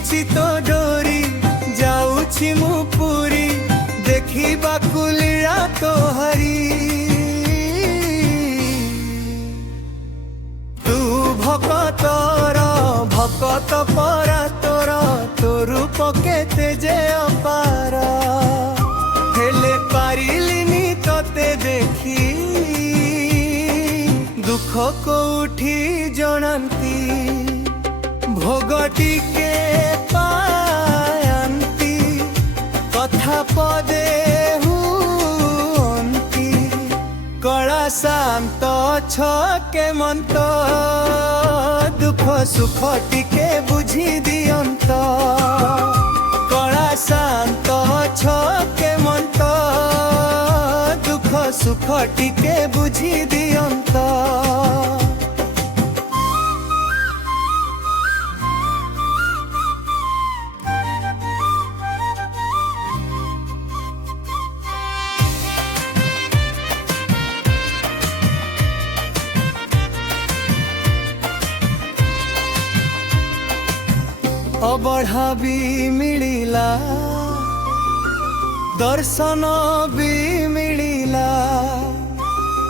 ଲାଗିଛି ତୋ ଡୋରି ଯାଉଛି ମୁଁ ପୁରୀ ଦେଖିବାକୁ ଲୀଳା ତୋହରି ତୁ ଭକତର ଭକତ ପରା ତୋର ତୋ ରୂପ କେତେ ଯେ ଅପାର ହେଲେ ପାରିଲିନି ତତେ ଦେଖି ଦୁଃଖ କୋଉଠି ଜଣାନ୍ତି ଭୋଗ ଟିକେ ପାଆନ୍ତି କଥା ପଦେ ହୁଅନ୍ତି କଳା ଶାନ୍ତ ଛକେ ମନ୍ତ ଦୁଃଖ ସୁଖ ଟିକେ ବୁଝି ଦିଅନ୍ତ କଳା ଶାନ୍ତ ଛକେ ମନ୍ତ ଦୁଃଖ ସୁଖ ଟିକେ ବୁଝି ଦିଅନ୍ତ ଅବଢ଼ା ବି ମିଳିଲା ଦର୍ଶନ ବି ମିଳିଲା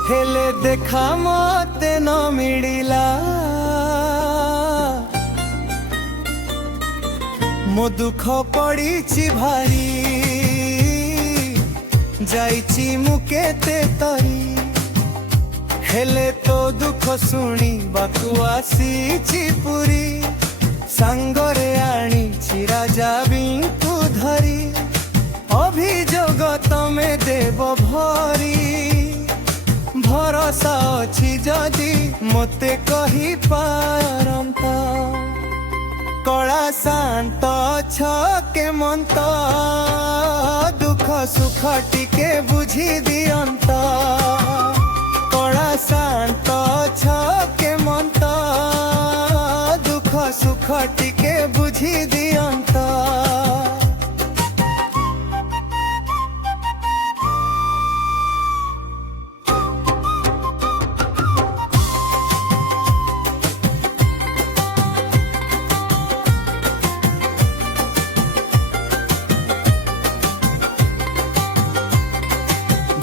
ହେଲେ ଦେଖା ମତେ ନ ମିଳିଲା ମୋ ଦୁଃଖ ପଡ଼ିଛି ଭାରି ଯାଇଛି ମୁଁ କେତେ ତରି ହେଲେ ତୋ ଦୁଃଖ ଶୁଣିବାକୁ ଆସିଛି ପୁରୀ ସାଙ୍ଗରେ ଆଣିଛି ରାଜା ବିଙ୍କୁ ଧରି ଅଭିଯୋଗ ତମେ ଦେବ ଭରି ଭରସା ଅଛି ଯଦି ମୋତେ କହିପାରନ୍ତ କଳା ଶାନ୍ତ ଛକେ ମନ୍ତ ଦୁଃଖ ସୁଖ ଟିକେ ବୁଝି ଦିଅନ୍ତ କଳା ଶାନ୍ତ ଛକେ ମନ୍ତ ସୁଖ ଟିକେ ବୁଝି ଦିଅନ୍ତ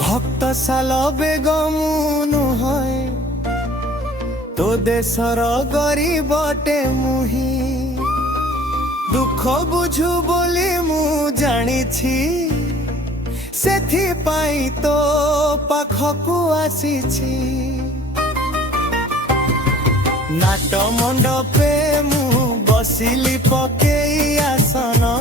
ଭକ୍ତ ସାଲ ବେଗ ମୁଁ ନୁହେଁ ତୋ ଦେଶର ଗରିବଟେ ମୁହିଁ ଦୁଃଖ ବୁଝୁ ବୋଲି ମୁଁ ଜାଣିଛି ସେଥିପାଇଁ ତୋ ପାଖକୁ ଆସିଛି ନାଟ ମଣ୍ଡପେ ମୁଁ ବସିଲି ପକେଇ ଆସନ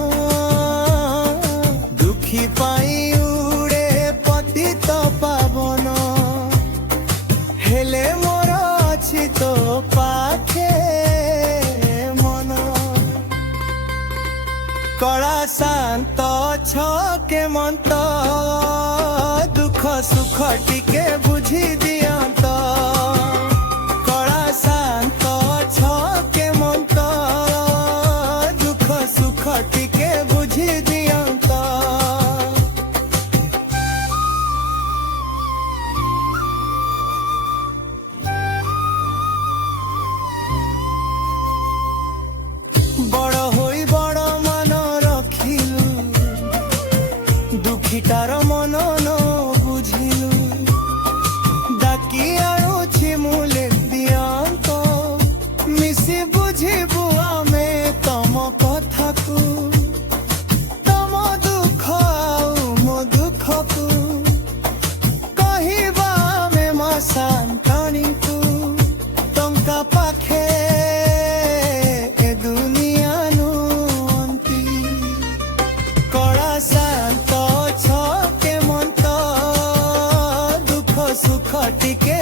ଦୁଃଖୀ ପାଇଁ ଉଡ଼େ ପତିତ ପାବନ ହେଲେ ମୋର ଅଛି ତୋ ପାଖେ ମନ କଳା ଶାନ୍ତ ଛକେ ମନ୍ତ ଦୁଃଖ ସୁଖ ଟିକେ ବୁଝି ଦିଅନ୍ତ କଳା ଶାନ୍ତ ଛକେ ମନ୍ତ ଦୁଃଖ ସୁଖ ଟିକେ ବୁଝି ଦିଅନ୍ତ ବଡ଼ ହୋଇ ବଡ଼ ମାନ ରଖିଲୁ ଦୁଃଖୀଟାର ମନ ନ ବୁଝିଲୁ ଡାକି ଆଣୁଛି ମୁଁ ଲେଦିଅନ୍ତ ମିଶି ବୁଝିବୁ ଆମେ ତମ କଥାକୁ ତମ ଦୁଃଖ ଆଉ ମୋ ଦୁଃଖକୁ କହିବା ଆମେ ମା ଶାନ୍ତାଣୀକୁ ଟଙ୍କା ପାଖେ ଶାନ୍ତ ଛକେ ମନ୍ତ ଦୁଃଖ ସୁଖ ଟିକେ